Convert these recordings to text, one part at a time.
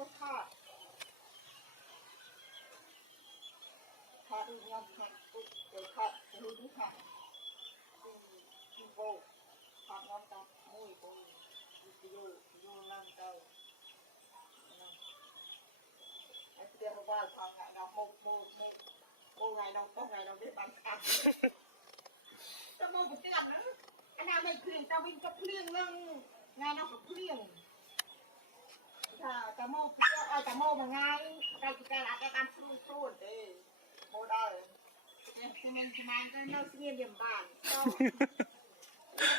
รถทอดดูยำผัดปุ๊บเดี๋ยวทอดดูดิค่ะดูโบทอดน้ำตาลมุ้ยโบดูนั่งเต้าไอ้เดี๋ยวเราว่าทางไงเราโมไงเราไม่บังคับจะโมบุกเตี้ยนะอันนั้นไม่เคลียงจะวิ่งกับเคลียงเรื่องงานเรากับเคลียงถ้าจะโมเพื่อจะโมมาไงเราจะการอะไรการสู้เด้โมได้ที่มันก็เราเสียเดี่ยมบ้านก็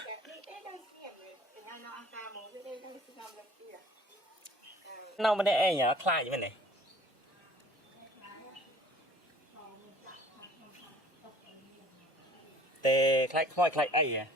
แบบนี้ได้เสียเลยแต่งานเราอังกาโมจะได้เสียแบบเตี้ยเราไม่ได้ไอ้เหรอคลายอยู่ไหนแต่คล้ายค่อยคล้ายไอ้อะ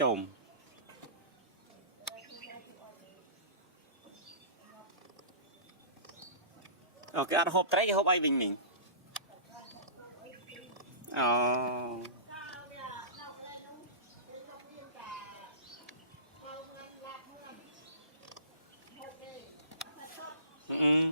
จมโอเคอันหอบไตรหอบไอ้วิ่งหนิงอ๋ออืม